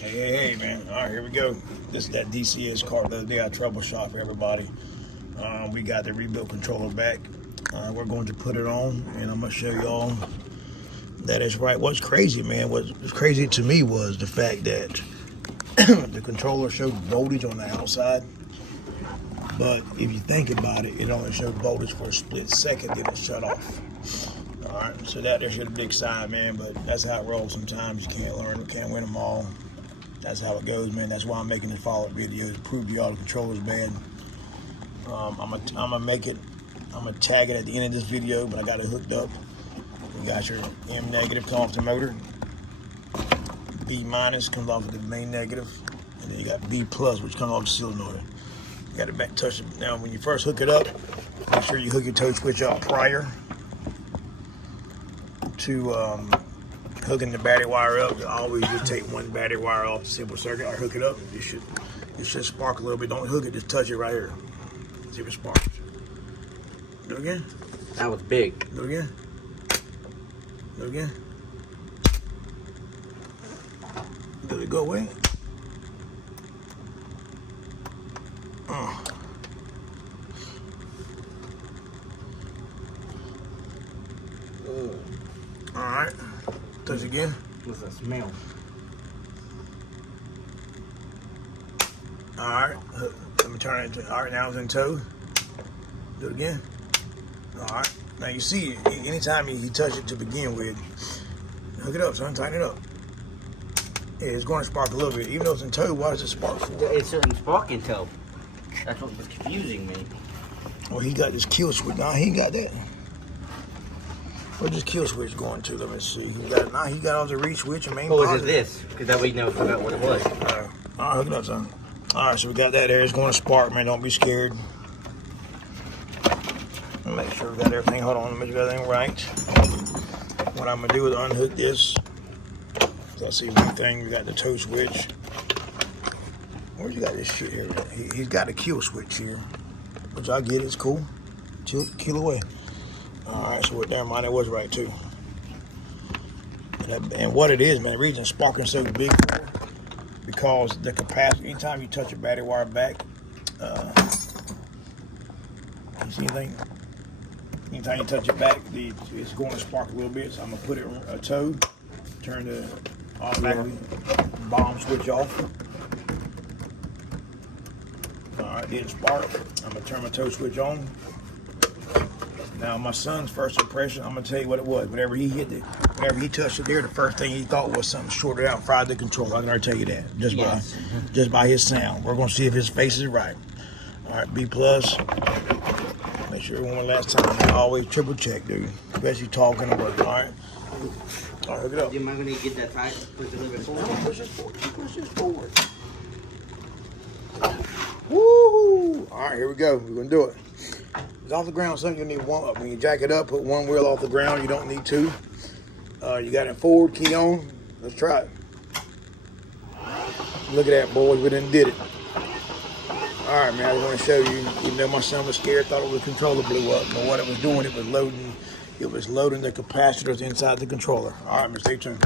Hey, man. All right, here we go. This is that DCS card the other day I troubleshot for everybody. We got the rebuilt controller back. We're going to put it on, and I'm going to show y'all that it's right. What's crazy, man, what was crazy to me was the fact that the controller showed voltage on the outside. But if you think about it, it only showed voltage for a split second, then it shut off. All right, so there's a big sign, man, but that's how it rolls sometimes. You can't learn, you can't win them all. That's how it goes, man. That's why I'm making the follow-up videos to prove to y'all the controller's bad. I'm gonna tag it at the end of this video, but I got it hooked up. You got your M negative come off the motor. B minus comes off of the main negative. And then you got B plus, which comes off the solenoid. You got to back touch it. Now, when you first hook it up, make sure you hook your toe switch up prior to hooking the battery wire up. You always just take one battery wire off the simple circuit or hook it up. It should spark a little bit. Don't hook it, just touch it right here. See if it sparks. Do it again. That was big. Do it again. Do it again. Did it go away? Alright. Touch again. What's that smell? Alright. Let me turn it to. Alright, now it's in tow. Do it again. Alright. Now you see, anytime you touch it to begin with, hook it up, son. Tighten it up. Yeah, it's going to spark a little bit. Even though it's in tow, why does it spark for? It's certain spark in tow. That's what was confusing me. Well, he got this kill switch. Nah, he ain't got that. Where's this kill switch going to? Let me see. He got all the reach switch and main. Oh, is it this? Because that way you never forgot what it was. All right, hook it up, son. All right, so we got that there. It's going to spark, man. Don't be scared. Make sure we got everything. Hold on, make sure everything right. What I'm gonna do is unhook this. So I see one thing. We got the toe switch. Where's you got this shit here? He's got a kill switch here, which I get. It's cool. Kill away. All right, so what that mind, it was right too. And what it is, man, the reason sparking so big for, because the capacity. Anytime you touch a battery wire back, you see anything? Anytime you touch it back, it's going to spark a little bit. So I'm gonna put it a toe, turn the automatically bomb switch off. All right, didn't spark. I'm gonna turn my toe switch on. Now, my son's first impression, I'm gonna tell you what it was. Whenever he touched it there, the first thing he thought was something shorted out and fried the controller. I can already tell you that, just by his sound. We're gonna see if his face is right. All right, B plus. Make sure one last time. I always triple check, dude. Especially talking or working. All right. All right, hook it up. Am I gonna get that tight? Push it a little bit forward. Push this forward. Woo! All right, here we go. We're gonna do it. It's off the ground, son. You need one. When you jack it up, put one wheel off the ground. You don't need two. You got it forward key on. Let's try it. Look at that, boys. We done did it. All right, man. I just want to show you. Even though my son was scared, thought the controller blew up, but what it was doing, it was loading the capacitors inside the controller. All right, man. Stay tuned.